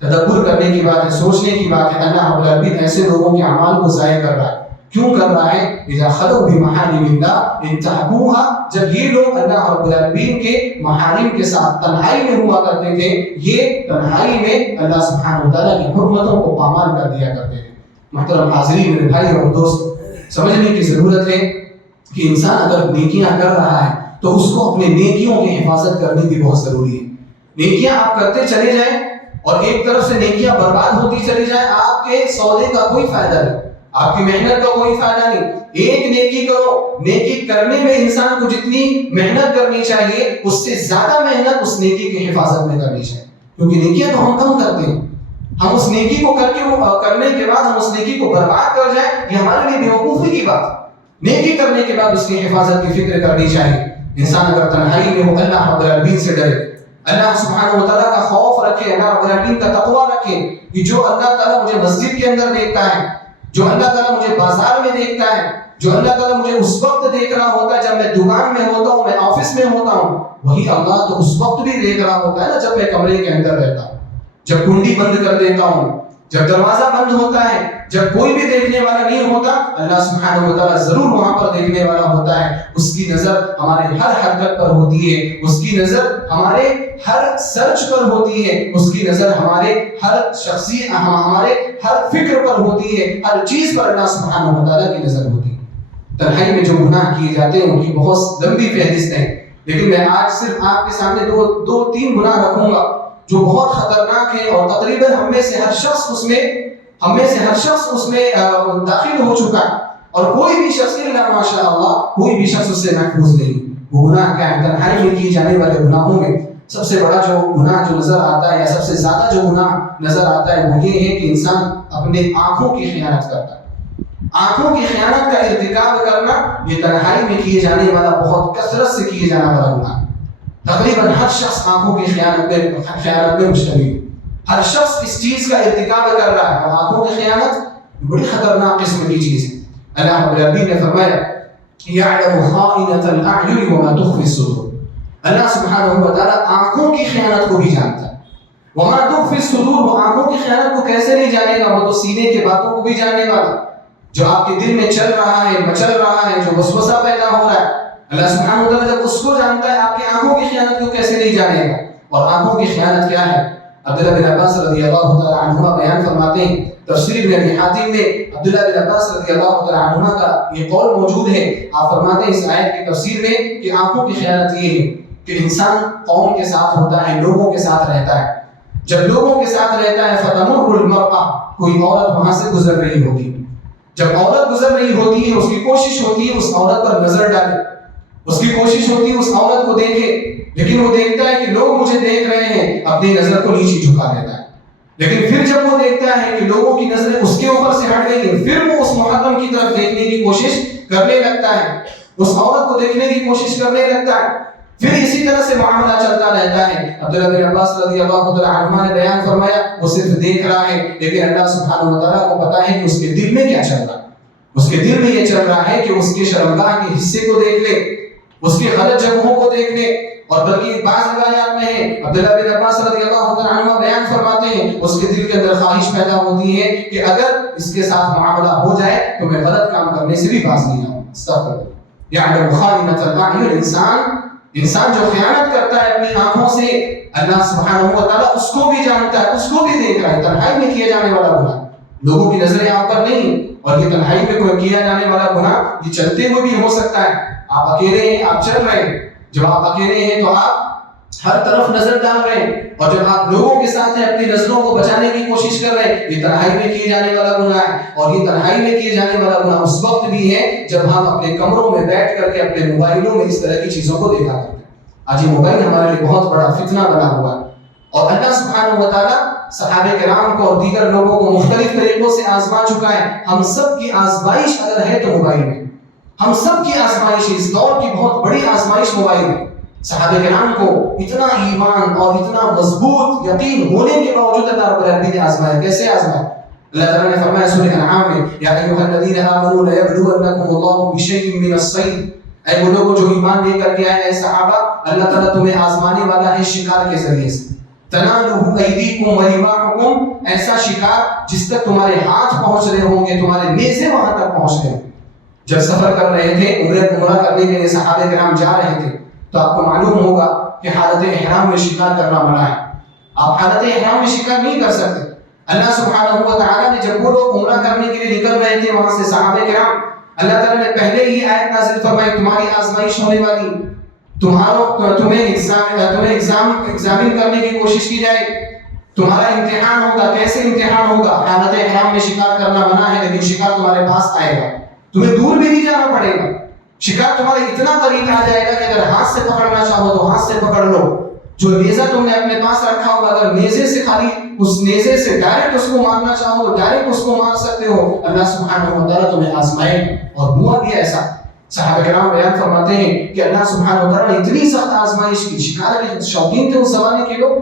تدبر کرنے کی بات ہے، سوچنے کی بات ہے۔ اللہ رب العالمین ایسے لوگوں کے اعمال کو ضائع کر رہا ہے، کیوں کر رہا ہے؟ اذا خلوا بمحارم اللہ انتهكوها، جب یہ لوگ اللہ رب العالمین کے محارم کے ساتھ تنہائی میں ہوا کرتے تھے، یہ تنہائی میں اللہ سبحانہ وتعالیٰ کی حرمتوں کو پامال کر دیا کرتے تھے۔ محترم حاضرین، میرے بھائی اور دوست، سمجھنے کی ضرورت ہے کہ انسان اگر نیکیاں کر رہا ہے تو اس کو اپنے نیکیوں کی حفاظت کرنے بھی بہت ضروری ہے۔ نیکیاں آپ کرتے چلے جائیں اور ایک طرف سے نیکیاں برباد ہوتی چلی جائیں، آپ کے سودے کا کوئی فائدہ نہیں، آپ کی محنت کا کوئی فائدہ نہیں۔ ایک نیکی کرو، نیکی کرنے میں انسان کو جتنی محنت کرنی چاہیے اس سے زیادہ محنت اس نیکی کی حفاظت میں کرنی چاہیے، کیونکہ نیکیاں تو ہم کم کرتے ہیں۔ ہم اس نیکی کو کرنے کے بعد ہم اس نیکی کو برباد کر جائیں، یہ ہمارے لیے بیوقوفی کی بات ہے۔ نیکی کرنے کے بعد اس کی حفاظت کی فکر کرنی چاہیے۔ انسان اگر تنہائی میں ہو، اللہ رب العالمین سے ڈرے، اللہ سبحانہ وتعالیٰ کا خوف رکھے، اللہ رب العالمین کا تقویٰ رکھے کہ جو اللہ تعالیٰ مجھے مسجد کے اندر دیکھتا ہے، جو اللہ تعالیٰ مجھے بازار میں دیکھتا ہے، جو اللہ تعالیٰ مجھے اس وقت دیکھ رہا ہوتا ہے جب میں دکان میں ہوتا ہوں، میں آفس میں ہوتا ہوں، وہی اللہ تو اس وقت بھی دیکھ رہا ہوتا ہے نا جب میں کمرے کے اندر رہتا ہوں، جب کنڈی بند کر دیتا ہوں، جب دروازہ بند ہوتا ہے، جب کوئی بھی دیکھنے والا نہیں ہوتا، اللہ سبحانہ وتعالیٰ ضرور وہاں پر دیکھنے والا ہوتا ہے۔ اس کی نظر ہمارے ہر حرکت پر ہوتی ہے، اس کی نظر ہمارے ہر سرچ پر ہوتی ہے، اس کی نظر ہمارے ہمارے ہر فکر پر ہوتی ہے، ہر چیز پر اللہ سبحانہ وتعالیٰ کی نظر ہوتی ہے۔ تنہائی میں جو گناہ کیے جاتے ہیں ان کی بہت لمبی فہرست ہے، لیکن میں آج صرف آپ کے سامنے دو تین گناہ رکھوں گا جو بہت خطرناک ہے، اور تقریباً ہم میں سے ہر شخص اس میں داخل ہو چکا ہے، اور کوئی بھی شخص الا ماشاء اللہ کوئی بھی شخص اس سے محفوظ نہیں۔ وہ گناہ کیا ہے؟ تنہائی میں کیے جانے والے گناہوں میں سب سے بڑا جو گناہ جو نظر آتا ہے، یا سب سے زیادہ جو گناہ نظر آتا ہے، وہ یہ ہے کہ انسان اپنے آنکھوں کی خیانت کرتا ہے۔ آنکھوں کی خیانت کا ارتکاب کرنا یہ تنہائی میں کیے جانے والا بہت کثرت سے کیے جانے والا گناہ ہے۔ تقریباً ہر شخص آنکھوں کی خیانت میں مشتمل ہے، ہر شخص اس چیز کا ارتکاب کر رہا ہے، اور آنکھوں کی خیانت بڑی خطرناک قسم کی چیز ہے۔ اللہ رب العالمین نے فرمایا یعلم خائنۃ الاعین وما تخفی الصدور، اللہ سبحانہ و تعالیٰ آنکھوں کی خیانت کو بھی جانتا ہے۔ وما تخفی الصدور، وہ آنکھوں کی خیانت کو کیسے نہیں جانے گا، وہ تو سینے کی باتوں کو بھی جاننے والا، جو آپ کے دل میں چل رہا ہے، مچل رہا ہے، جو وسوسہ پیدا ہو رہا ہے، اللہ سبحانہ و تعالیٰ جب اس کو جانتا ہے، آپ کی آنکھوں کی خیانت کو کیسے نہیں جانے گا۔ اور آنکھوں کی خیانت کیا ہے؟ عبداللہ بن عباس رضی اللہ تعالیٰ عنہما بیان فرماتے ہیں، تفسیر ابن ابی حاتم میں عبداللہ بن عباس رضی اللہ تعالیٰ عنہما کا یہ قول موجود ہے۔ آپ فرماتے ہیں اس آیت کی تفسیر میں کہ آنکھوں کی خیانت یہ ہے کہ انسان قوم کے ساتھ ہوتا ہے، لوگوں کے ساتھ رہتا ہے، جب لوگوں کے ساتھ رہتا ہے فتمر المرأة، کوئی عورت وہاں سے گزر رہی ہوتی، جب عورت گزر رہی ہوتی ہے، اس کی کوشش ہوتی ہے اس عورت پر نظر ڈالے، اس کی کوشش ہوتی ہے اس عورت کو دیکھے، لیکن وہ دیکھتا ہے کہ لوگ مجھے دیکھ رہے ہیں، اپنی نظر کو نیچے جھکا دیتا ہے۔ لیکن پھر جب وہ دیکھتا ہے کہ لوگوں کی نظریں اس کے اوپر سے ہٹ گئی ہیں، پھر وہ اس محرم کی طرف دیکھنے کی کوشش کرنے لگتا ہے، اس عورت کو دیکھنے کی کوشش کرنے لگتا ہے، پھر اسی طرح سے معاملہ چلتا رہتا ہے۔ عبداللہ بن عباس رضی اللہ تعالیٰ عنہما نے بیان فرمایا وہ صرف دیکھ رہا ہے، لیکن اللہ سبحانہ و تعالیٰ کو پتا ہے کہ اس کے دل میں کیا چل رہا ہے۔ اس کے دل میں یہ چل رہا ہے کہ اس کے شرمگاہ کے حصے کو دیکھ لے، اس کی غلط جگہوں کو دیکھ لے، اور بلکہ بعض روایات میں ہے عبداللہ بن عباس رضی اللہ تعالیٰ عنہ بیان فرماتے ہیں اس کے دل کے اندر خواہش پیدا ہوتی ہے کہ اگر اس کے ساتھ معاملہ ہو جائے تو میں غلط کام کرنے سے بھی باز نہیں آؤں۔ استغفر اللہ۔ یعلم خائنۃ الاعین، انسان جو خیانت کرتا ہے اپنی آنکھوں سے، اللہ سبحانہ و تعالیٰ اس کو بھی جانتا ہے، اس کو بھی دیکھ رہا ہے۔ تنہائی میں کیے جانے والا گناہ، لوگوں کی نظریں آپ پر نہیں، اور یہ تنہائی میں کوئی کیا جانے والا گناہ یہ چلتے ہوئے بھی ہو سکتا ہے۔ آپ اکیلے ہیں، آپ چل رہے ہیں، جب آپ اکیلے ہیں تو آپ ہر طرف نظر ڈال رہے ہیں، اور جب آپ لوگوں کے ساتھ ہیں اپنی نظروں کو بچانے کی کوشش کر رہے ہیں، یہ تنہائی میں کیے جانے والا گناہ ہے۔ اور یہ تنہائی میں کیے جانے والا گناہ اس وقت بھی ہے جب ہم اپنے کمروں میں بیٹھ کر کے اپنے موبائلوں میں اس طرح کی چیزوں کو دیکھا کرتے ہیں۔ آج یہ موبائل ہمارے لیے بہت بڑا فتنہ بنا ہوا ہے، اور اللہ سبحانہ و تعالیٰ صحابہ کرام کو اور دیگر لوگوں کو مختلف طریقوں سے آزما چکا ہے۔ ہم سب کی آزمائش اگر ہے تو موبائل میں، ہم سب کی آزمائش، اس دور کی بہت بڑی آزمائش موبائل ہے۔ صحابہ کرام کو اتنا ایمان اور اتنا مضبوط یقین ہونے کے باوجود اللہ رب العالمین نے آزمایا۔ کیسے آزمایا؟ اللہ تعالیٰ نے فرمایا سورہ انعام میں یا ایھا الذین آمنوا لیبلونکم اللہ بشیء من الصید، اے وہ لوگوں جو ایمان لے کر کے آئے، اے صحابہ، اللہ تعالیٰ تمہیں آزمانے والا ہے شکار کے ذریعے سے۔ تنالہ ایدیکم ورماحکم، ایسا شکار جس تک تمہارے ہاتھ پہنچ رہے ہوں گے، تمہارے نیزے وہاں تک پہنچ رہے ہوں گے۔ جب سفر کر رہے تھے، عمرہ کرنے کے لیے صحابہ کرام جا رہے تھے، تو آپ کو معلوم ہوگا کہ حالت احرام میں شکار کرنا منع ہے۔ آپ حالت احرام میں شکار نہیں کر سکتے۔ اللہ سبحانہ و تعالیٰ نے جب وہ لوگ عمرہ کرنے کے لیے نکل رہے تھے وہاں سے صحابہ کرام، اللہ تعالیٰ نے پہلے ہی آیت نازل فرمائی تمہاری آزمائش ہونے والی، تمہیں ایگزامن کرنے کی کوشش کی جائے، تمہارا امتحان ہوگا۔ کیسے امتحان ہوگا؟ حالت احرام میں شکار کرنا منع ہے، لیکن شکار تمہارے پاس آئے گا، تمہیں دور بھی نہیں جانا پڑے گا، شکار تمہارے اتنا قریب آ جائے گا کہ اگر ہاتھ سے پکڑنا چاہو تو ہاتھ سے پکڑ لو۔ جو نیزہ تم نے اپنے پاس رکھا ہوگا، اگر نیزے سے خالی اس نیزے سے ڈائریکٹ اس کو مارنا چاہو تو ڈائریکٹ اس کو مار سکتے ہو۔ اللہ سبحانہ و تعالیٰ تمہیں آزمائے، اور ہوا بھی ایسا۔ صحابہ کرام بیان فرماتے ہیں کہ اللہ سبحانہ و تعالیٰ نے اتنی سخت آزمائش کی، شکار کے شوقین تھے اس زمانے کے لوگ،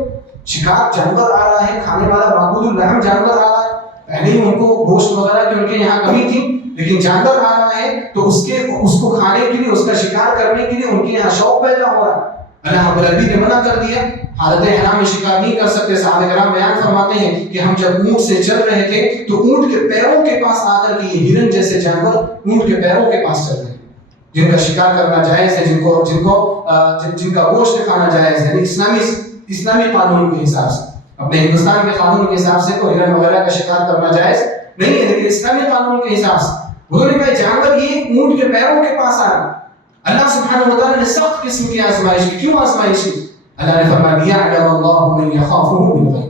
شکار جانور آ رہا ہے، کھانے والا معقول اللحم جانور آ رہا ہے، پہلے ہی ان کو گوشت وغیرہ کی ان کے یہاں کمی تھی، لیکن جانور آ رہا ہے تو اس کو کھانے کے لیے، اس کا شکار کرنے کے لیے ان کے یہاں شوق پیدا ہو رہا ہے۔ اللہ رب العالمین نے منع کر دیا، حالت احرام میں شکار نہیں کر سکتے۔ صحابہ کرام بیان فرماتے ہیں کہ ہم جب اونٹ سے چل رہے تھے تو اونٹ کے پیروں کے پاس آ کر کے یہ ہرن جیسے جانور اونٹ کے پیروں کے پاس چل رہے ہیں، جن کا شکار کرنا جائز ہے، جن کا گوشت کھانا جائز ہے، اسلامی قانون کے حساب سے۔ اپنے ہندوستان کے قانون کے حساب سے تو ہرن وغیرہ کا شکار کرنا جائز نہیں ہے، لیکن اسلامی قانون کے حساب سے انہوں نے کہا جانور یہ اونٹ کے پیروں کے پاس آ رہا۔ اللہ سبحانہ و تعالیٰ نے سخت قسم کی آزمائش کی۔ کیوں آزمائش کی؟ اللہ نے فرمایا لِيَعْلَمَ اللَّهُ مَن يَخَافُهُ بِالْغَيْبِ،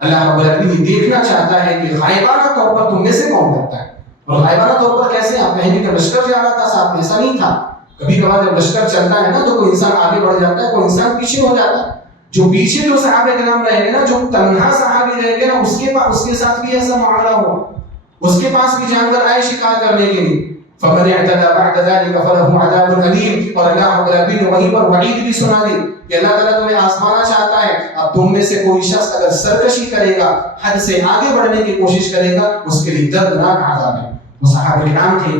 اللہ رب العالمین یہ دیکھنا چاہتا ہے کہ غائبانہ طور پر تم میں سے کون کرتا ہے۔ اور غائبانہ طور پر کیسے؟ آپ کہیں گے کہ لشکر جا رہا تھا ساتھ، ایسا نہیں تھا۔ کبھی کبھار جب لشکر چلتا ہے نا تو کوئی انسان آگے بڑھ جاتا ہے، کوئی انسان پیچھے ہو جاتا ہے۔ جو پیچھے جو صحابہ کرام رہیں گے نا، جو تنہا صحابی رہیں گے نا، اس کے ساتھ بھی ایسا معاملہ ہوا، اس کے پاس بھی جانور آئے شکار کرنے کے لیے۔ فَمَنِ اعْتَدَىٰ بَعْدَ ذَلِكَ فَلَهُ عَذَابٌ أَلِيمٌ، اور اللہ رب العالمین نے وہیں پر وعید بھی سنا دی کہ اللہ تعالیٰ تمہیں آزمانا چاہتا ہے۔ اب تم میں سے کوئی شخص اگر سرکشی کرے گا، حد سے آگے بڑھنے کی کوشش کرے گا، اس کے لیے دردناک عذاب ہے۔ وہ صحابہ کرام تھے،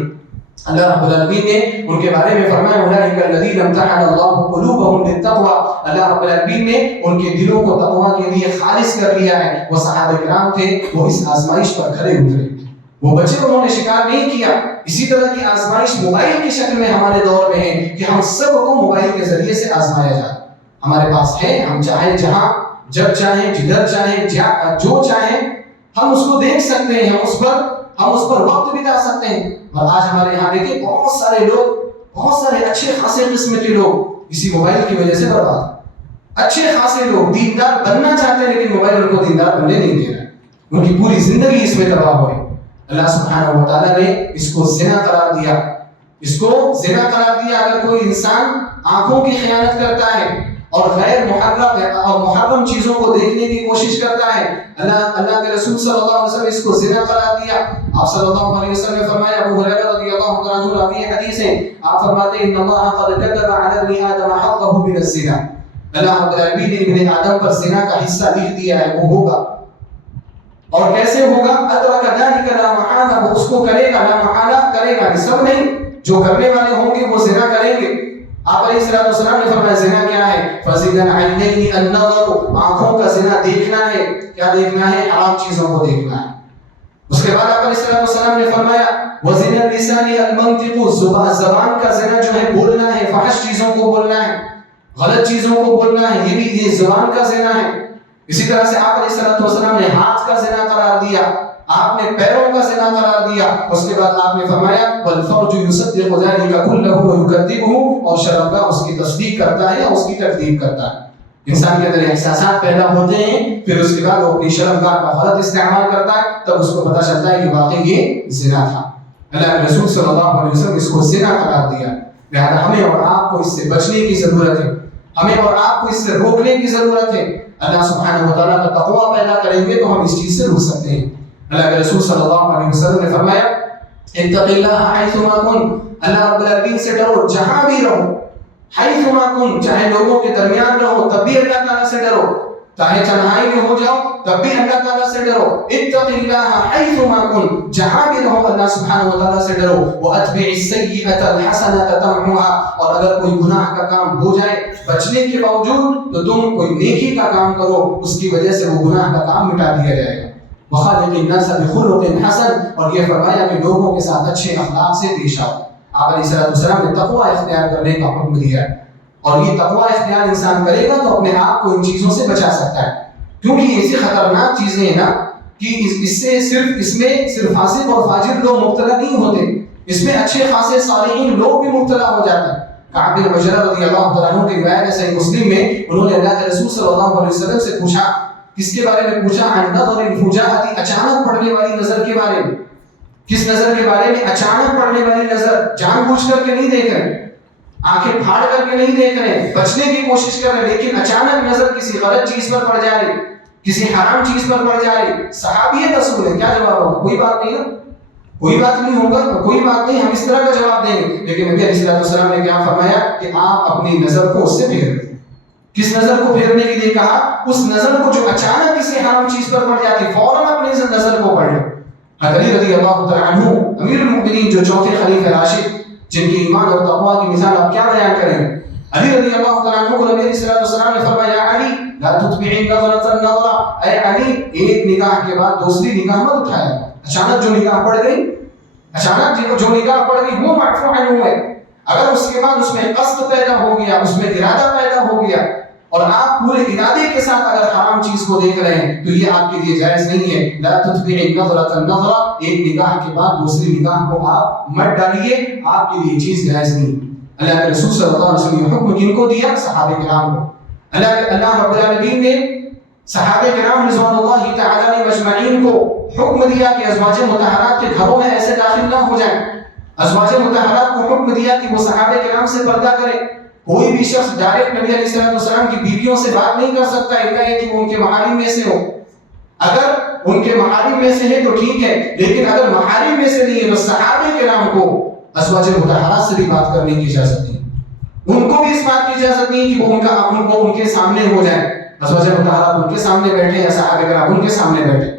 اللہ رب العالمین نے ان کے بارے میں فرمایا اولئک الذین امتحن اللہ قلوبهم للتقوى، اللہ رب العالمین نے ان کے دلوں کو تقوی کے لیے خالص کر لیا ہے۔ وہ صحابہ کرام تھے، وہ اس آزمائش پر کھڑے اترے، وہ بچے، انہوں نے شکار نہیں کیا۔ اسی طرح کی آزمائش موبائل کی شکل میں ہمارے دور میں ہے کہ ہم سب کو موبائل کے ذریعے سے آزمایا جائے۔ ہمارے پاس ہے، ہم چاہیں جہاں جب چاہیں جدھر چاہیں جو چاہیں ہم اس کو دیکھ سکتے ہیں، ہم اس پر وقت بتا سکتے ہیں۔ اور آج ہمارے یہاں دیکھیں بہت سارے اچھے خاصے قسم کے لوگ اسی موبائل کی وجہ سے برباد ہیں۔ اچھے خاصے لوگ دیندار بننا چاہتے ہیں، لیکن موبائل ان کو دیندار بننے نہیں دے رہا ہے، ان کی پوری زندگی اس میں تباہ ہوئی۔ اللہ سبحانہ و تعالیٰ نے اس کو زنا قرار دیا، اگر کوئی انسان آنکھوں کی خیانت کرتا ہے اور غیر محرم چیزوں کو دیکھنے کی کوشش کرتا ہے، اللہ کے رسول صلی اللہ علیہ وسلم اس کو زنا قرار دیا۔ آپ صلی اللہ علیہ وسلم نے فرمایا، ابو ہریرہ رضی اللہ عنہ راوی حدیث ہے، آپ فرماتے ہیں ان اللہ قد كتب على ابن آدم حظه من الزنا، اللہ رب العالمین نے ابن آدم پر زنا کا حصہ لکھ دیا ہے، وہ ہوگا۔ اور کیسے ہوگا؟ ادرک ذلك لا محالہ، وہ اس کو کرے گا، لا محالہ کرے گا، سب نہیں، جو کرنے والے ہوں گے وہ زنا کریں گے۔ آپ علیہ الصلوۃ والسلام نے فرمایا زنا کیا ہے؟ فزنا العینین النظر، آنکھوں کا زنا دیکھنا ہے۔ کیا دیکھنا ہے؟ حرام چیزوں کو دیکھنا ہے۔ اس کے بعد آپ علیہ الصلوۃ والسلام نے فرمایا وزنا اللسان المنطق، زبان کا زنا جو ہے بولنا ہے، فحش چیزوں کو بولنا ہے، غلط چیزوں کو بولنا ہے، یہ زبان کا زنا ہے۔ اسی طرح سے آپ علیہ الصلوۃ والسلام نے ہاتھ کا زنا قرار دیا، آپ نے پیروں کا زنا قرار دیا۔ اس کے بعد آپ نے فرمایا والفرج یصدق ذلك كله ويكذبه، اور شرمگاہ اس کی تصدیق کرتا ہے یا اس کی تکذیب کرتا ہے۔ انسان کے اندر احساسات پیدا ہوتے ہیں، پھر اس کے بعد وہ اپنی شرمگاہ کا غلط استعمال کرتا ہے، تب اس کو پتہ چلتا ہے کہ واقعی یہ زنا تھا۔ اللہ کے رسول صلی اللہ علیہ وسلم اس کو زنا قرار دیا۔ لہذا ہمیں اور آپ کو اس سے بچنے کی ضرورت ہے، ہمیں اور آپ کو اس سے روکنے کی ضرورت ہے۔ اللہ سبحانہ و تعالیٰ کا تقویٰ پیدا کریں گے تو ہم اس چیز سے روک سکتے ہیں۔ اللہ کے رسول صلی اللہ علیہ وسلم نے فرمایا اتق اللہ حیثما کن، اللہ رب العالمین سے ڈرو جہاں بھی رہو، حیثما کن، چاہے لوگوں کے درمیان رہو تب بھی اللہ تعالیٰ سے ڈرو، چاہے تنہائی میں ہو جاؤ تب بھی اللہ تعالیٰ سے ڈرو. اتق اللہ حیثما کن، جہاں بھی رہو اللہ سبحانہ و تعالیٰ سے ڈرو. واتبع السیئۃ الحسنۃ تمحوها، اور اگر کوئی گناہ کا کام ہو جائے بچنے کے باوجود تو تم کوئی نیکی کا کام کرو، اس کی وجہ سے وہ گناہ کا کام مٹا دیا جائے گا. وخالق الناس بخلق حسن، اور یہ فرمایا کہ لوگوں کے ساتھ اچھے اخلاق سے پیش آؤ. آپ علیہ السلام نے تقوی اختیار کرنے کا حکم دیا، اور یہ تقوی اختیار انسان کرے گا تو اپنے آپ کو ان چیزوں سے بچا سکتا ہے، کیونکہ یہ ایسی خطرناک چیزیں ہیں نا کہ اس میں صرف فاسق اور فاجر لوگ مبتلا نہیں ہوتے، اس میں اچھے خاصے صالحین لوگ بھی مبتلا ہو جاتے ہیں. کعب بن عجرہ رضی اللہ تعالیٰ عنہ کی روایت ہے صحیح مسلم میں، انہوں نے اللہ کے رسول صلی اللہ علیہ وسلم سے پوچھا، کس کے بارے میں پوچھا؟ عن نظر الفجاءۃ، اچانک پڑنے والی نظر کے بارے میں. کس نظر کے بارے میں؟ اچانک پڑنے والی نظر، جان بوجھ کر کے نہیں دیکھ رہے، آنکھیں پھاڑ کر کے نہیں دیکھ رہے، بچنے کی کوشش کر رہے، لیکن اچانک نظر کسی غلط چیز پر پڑ جا رہی، کسی حرام چیز پر پڑ جا رہی. صحابی رسول ہے، کیا جواب ہوگا؟ کوئی بات نہیں نا، کوئی بات نہیں ہوگا، کوئی بات نہیں، ہم اس طرح کا جواب دیں گے. لیکن نبی علیہ السلام نے کیا فرمایا کہ آپ اپنی نظر کو اس سے پھیر دیں. کس نظر کو پھیرنے کے لیے کہا؟ اس نظر کو جو اچانک کسی حرام چیز پر پڑ جاتی، فوراً اپنی نظر کو پڑھ لو. علی رضی اللہ تعالیٰ عنہ امیر المؤمنین جو چوتھے خلیفہ راشد، جن کی ایمان اور تقوی کی مثال آپ کیا بیان کریں گے. علی رضی اللہ تعالیٰ عنہ کو نبی علیہ السلام نے فرمایا، یا علی لا تتبع النظرۃ النظرۃ، اے علی ایک نگاہ کے بعد دوسری نگاہ مت اٹھایا. اچانک جو نگاہ پڑ گئی، اچانک جو نگاہ پڑ گئی وہ مرفوع عنہ ہے. اگر اس کے بعد اس میں قصد پیدا ہو گیا، اس میں ارادہ پیدا ہو گیا، اور آپ پورے ارادے کے ساتھ اگر حرام چیز کو دیکھ رہے ہیں تو یہ آپ کے لیے جائز نہیں ہے. لا تتبع النظرۃ النظرۃ، ایک نگاہ کے بعد دوسری نگاہ کو آپ مت ڈالیے، آپ کے لیے چیز جائز نہیں. اللہ کے رسول صلی اللہ علیہ وسلم نے حکم کن کو دیا؟ صحابہ کرام کو. اللہ رب العالمین نے صحابہ کرام رضوان اللہ تعالی علیہم مجمعین کو حکم دیا کہ ازواج مطہرات کے گھروں میں ایسے داخل نہ ہو جائیں. ازواج مطہرات کو حکم دیا کہ وہ صحابہ کرام سے پردہ کریں. کوئی بھی شخص ڈائریکٹ نبی علیہ السلام کی بیویوں سے بات نہیں کر سکتا الا یہ کہ وہ ان کے محارم میں سے ہو. اگر ان کے محارم میں سے ہے تو ٹھیک ہے، لیکن اگر محارم میں سے نہیں ہے تو صحابہ کرام کو ازواج مطہرات سے بھی بات کرنے کی اجازت نہیں. ان کو بھی اس بات کی اجازت نہیں کہ وہ ان کے سامنے ہو جائیں. ازواج مطہرات ان کے سامنے بیٹھے یا صحابہ کرام ان کے سامنے بیٹھے.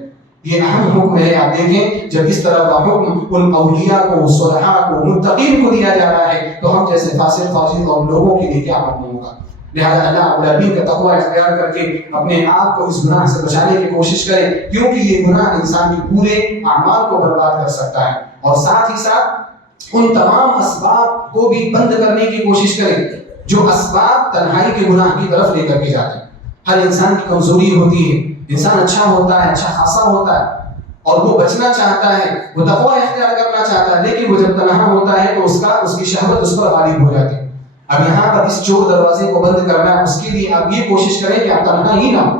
یہ اہم حکم ہے. آپ دیکھیں جب اس طرح کا حکم ان اولیاء کو، صلحاء کو، متقین کو دیا جا رہا ہے تو ہم جیسے فاسق فاجر اور لوگوں کے لیے کیا حکم ہوگا. لہذا اللہ رب العالمین کا تقوی اختیار کر کے اپنے آپ کو اس گناہ سے بچانے کی کوشش کریں، کیونکہ یہ گناہ انسان کے پورے اعمال کو برباد کر سکتا ہے. اور ساتھ ہی ساتھ ان تمام اسباب کو بھی بند کرنے کی کوشش کریں جو اسباب تنہائی کے گناہ کی طرف لے کر کے جاتے ہیں. ہر انسان کی کمزوری ہوتی ہے، انسان اچھا ہوتا ہے، اچھا خاصا ہوتا ہے اور وہ بچنا چاہتا ہے، وہ تقوی اختیار کرنا چاہتا ہے، لیکن وہ جب تنہا ہوتا ہے تو اس کی شہوت اس پر غالب ہو جاتی ہے. اب یہاں پر اس چور دروازے کو بند کرنا ہے، اس کے لیے آپ یہ کوشش کریں کہ آپ تنہا ہی نہ ہو،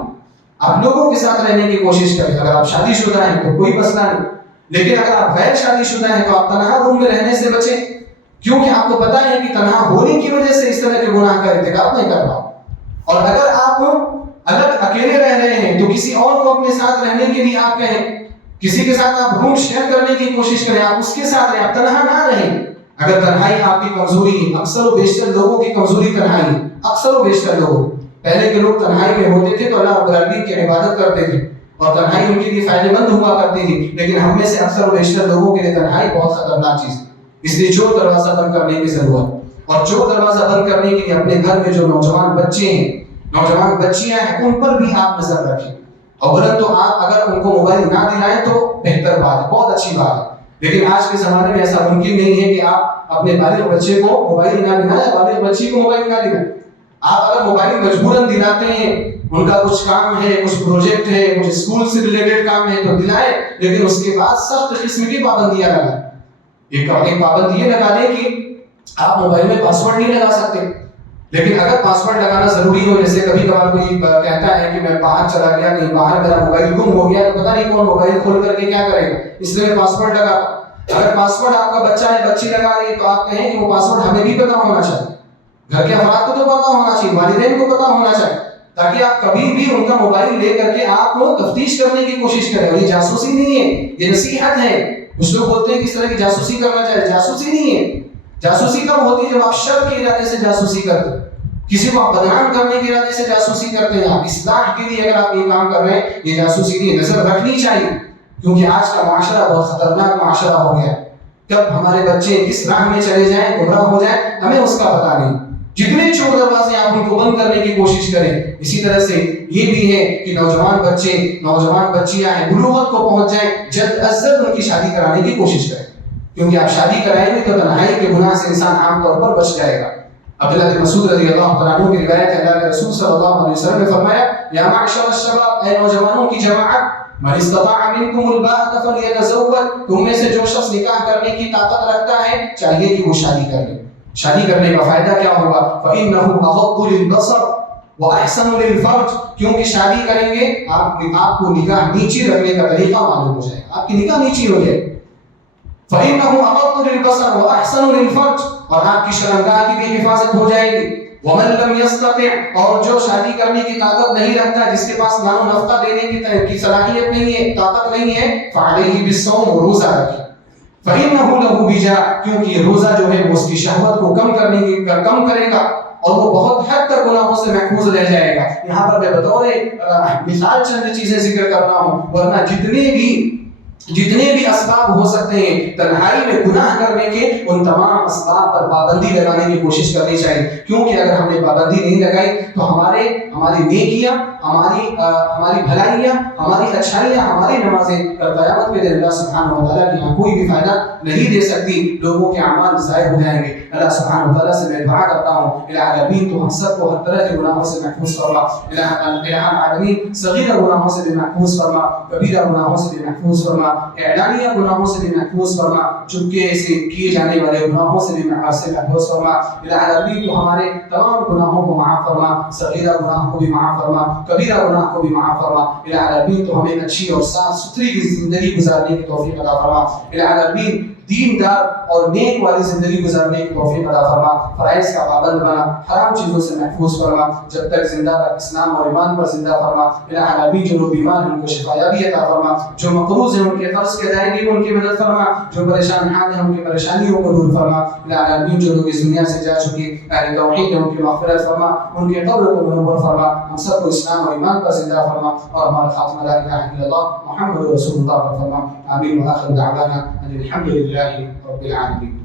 آپ لوگوں کے ساتھ رہنے کی کوشش کریں. اگر آپ شادی شدہ ہیں تو کوئی مسئلہ نہیں، لیکن اگر آپ غیر شادی شدہ ہیں تو آپ تنہا روم میں رہنے سے بچیں، کیونکہ آپ کو پتا ہے کہ تنہا ہونے کی وجہ سے اس طرح کے گناہ کا ارتکاب نہیں کرنا. اور اگر آپ الگ اکیلے رہ رہے ہیں تو کسی اور کو اپنے ساتھ رہنے کے لیے آپ کہیں، کسی کے ساتھ آپ روم شیئر کرنے کی کوشش کریں، آپ اس کے ساتھ رہیں، آپ تنہا نہ رہیں. اگر تنہائی آپ کی کمزوری ہے، اکثر و بیشتر لوگوں کی کمزوری تنہائی ہے، اکثر و بیشتر لوگ پہلے کے لوگ تنہائی میں ہوتے تھے تو اللہ رب العالمین کی عبادت کرتے تھے اور تنہائی ان کے لیے فائدہ مند ہوا کرتی تھی. لیکن ہم میں سے اکثر و بیشتر لوگوں کے لیے تنہائی بہت خطرناک چیز ہے. اس لیے چور دروازہ بند کرنے کی ضرورت. اور چور دروازہ بند کرنے کے لیے اپنے گھر میں جو نوجوان بچے ہیں، نوجوان بچیاں ہیں، ان پر بھی آپ نظر رکھیں. اولا تو آپ اگر ان کو موبائل نہ دلائیں تو بہتر بات ہے، بہت اچھی بات ہے. لیکن آج کے زمانے میں ایسا ممکن نہیں ہے کہ آپ اپنے بالغ بچے کو موبائل نہ دلائیں، بالغ بچی کو موبائل نہ دلائیں. آپ اگر موبائل مجبوراً دلاتے ہیں، ان کا کچھ کام ہے، کچھ پروجیکٹ ہے، کچھ اسکول سے ریلیٹڈ کام ہے تو دلائیں، لیکن اس کے بعد سخت قسم کی پابندیاں لگائیں. ایک پابندی یہ لگا دیں کہ آپ موبائل میں پاسورڈ نہیں لگا سکتے، لیکن اگر پاسورڈ لگانا ضروری ہو، جیسے کبھی کبھار کوئی کہتا ہے کہ میں باہر چلا گیا، کہیں باہر میرا موبائل گم ہو گیا تو پتہ نہیں کون موبائل کھول کر کے کیا کرے گا، اس لیے پاسورڈ لگا. اگر پاسورڈ آپ کا بچہ ہے، بچی لگا رہی ہے تو آپ کہیں کہ وہ پاسورڈ ہمیں بھی پتہ ہونا چاہیے، گھر کے افراد کو تو پتہ ہونا چاہیے، والدین کو پتہ ہونا چاہیے، تاکہ آپ کبھی بھی ان کا موبائل لے کر کے آپ کو تفتیش کرنے کی کوشش کریں. اور یہ جاسوسی نہیں ہے، یہ نصیحت ہے. کچھ لوگ بولتے ہیں کہ اس طرح کی جاسوسی کرنا چاہیے، جاسوسی نہیں ہے. جاسوسی کب ہوتی ہے؟ جب آپ شر کے ارادے سے جاسوسی کرتے ہیں، کسی کو آپ بدنام کرنے کے ارادے سے جاسوسی کرتے ہیں، آپ اصلاح کے لیے اگر آپ یہ کام کر رہے ہیں، یہ جاسوسی کی نظر رکھنی چاہیے، کیونکہ آج کا معاشرہ بہت خطرناک معاشرہ ہو گیا ہے۔ کب ہمارے بچے کس راہ میں چلے جائیں، گمراہ ہو جائیں، ہمیں اس کا پتہ نہیں۔ جتنے چور دروازے آپ ان کو بند کرنے کی کوشش کریں، اسی طرح سے یہ بھی ہے کہ نوجوان بچے، نوجوان بچیاں ہیں، بلوغت کو پہنچ جائیں، جلد از جلد ان کی شادی کرانے کی کوشش کریں، کیونکہ آپ شادی کرائیں گے تو تنہائی کے گناہ سے انسان عام طور پر بچ جائے گا۔ عبداللہ بن مسعود رضی اللہ تعالیٰ عنہ کی روایت ہے، اللہ کے رسول صلی اللہ علیہ وسلم نے فرمایا، یا معشر الشباب، اے نوجوانوں کی جماعت، من استطاع منکم الباءۃ فلیتزوج، تم میں سے جو شخص نکاح کرنے کی طاقت رکھتا ہے چاہیے کہ وہ شادی کر لے۔ شادی کرنے کا فائدہ کیا ہوگا؟ فإنه أغض للبصر وأحسن للفرج، کیونکہ شادی کریں گے آپ کو نکاح نیچی رکھنے کا طریقہ معلوم ہو جائے گا، آپ کی نکاح نیچی ہو جائے گی۔ فإنه أغض للبصر وأحسن للفرج، اور آپ کی شرمگاہ کی بھی حفاظت ہو جائے گی۔ ومن لم يستطع، اور جو شادی کرنے کی طاقت نہیں رکھتا، جس کے پاس نان و نفقہ دینے کی صلاحیت نہیں ہے، طاقت نہیں ہے، فعليه بالصوم، روزہ رکھے۔ فإنه له وجاء، کیونکہ یہ روزہ جو ہے وہ اس کی شہوت کو کم کرے گا اور وہ بہت حد تک گناہوں سے محفوظ رہ جائے گا۔ یہاں پر میں بطور مثال چند چیزیں ذکر کر رہا ہوں، ورنہ جتنے بھی اسباب ہو سکتے ہیں تنہائی میں گناہ کرنے کے، ان تمام اسباب پر پابندی لگانے کی کوشش کرنی چاہیے، کیونکہ اگر ہم نے پابندی نہیں لگائی تو ہماری نیکیاں، ہماری بھلائیاں، ہماری اچھائیاں، ہماری نمازیں قیامت کے دن اللہ سبحانہ و تعالیٰ کے یہاں کوئی بھی فائدہ نہیں دے سکتی، لوگوں کے اعمال ضائع ہو جائیں گے۔ اللہ سبحانہ و تعالیٰ سے میں دعا کرتا ہوں، الہ العالمین تو ہم سب کو ہر طرح کے گناہوں سے محفوظ فرما، الہ العالمین صغیرہ گناہوں سے بھی محفوظ فرما، کبیرہ گناہوں سے بھی محفوظ فرما، اعلانیہ گناہوں سے بھی محفوظ فرما، چپکے سے کیے جانے والے گناہوں سے بھی محفوظ فرما۔ الہ العالمین تو ہمارے تمام گناہوں کو معاف فرما، صغیرہ گناہ کو بھی معاف فرما، کبیرہ گناہ کو بھی معاف فرما۔ الہ العالمین تو ہمیں اچھی اور صاف ستھری زندگی گزارنے کی توفیق عطا فرما۔ الہ العالمین دیندار اور نیک والی زندگی گزارنے کی توفیق عطا فرما، فرائض کا پابند بنا، حرام چیزوں سے محفوظ فرما، جب تک زندہ رکھ اسلام اور ایمان پر زندہ فرما۔ الہ العالمین جو لوگ بیمار ہیں ان کو شفا یابی عطا فرما، جو مقروض ہیں ان کے قرض کے ادائیگی میں ان کی مدد فرما، جو پریشان حال ہیں ان کی پریشانیوں کو دور فرما۔ الہ العالمین جو لوگ اس دنیا سے جا چکے اہل توحید ہیں ان کی مغفرت فرما، ان کے قبر کو منور فرما، ہم سب کو اسلام اور ایمان پر زندہ فرما، اور ہمارا خاتمہ لا الہ الا اللہ محمد رسول اللہ پر فرما۔ آمین وآخر دعوانا ان الحمد للہ رب العالمین۔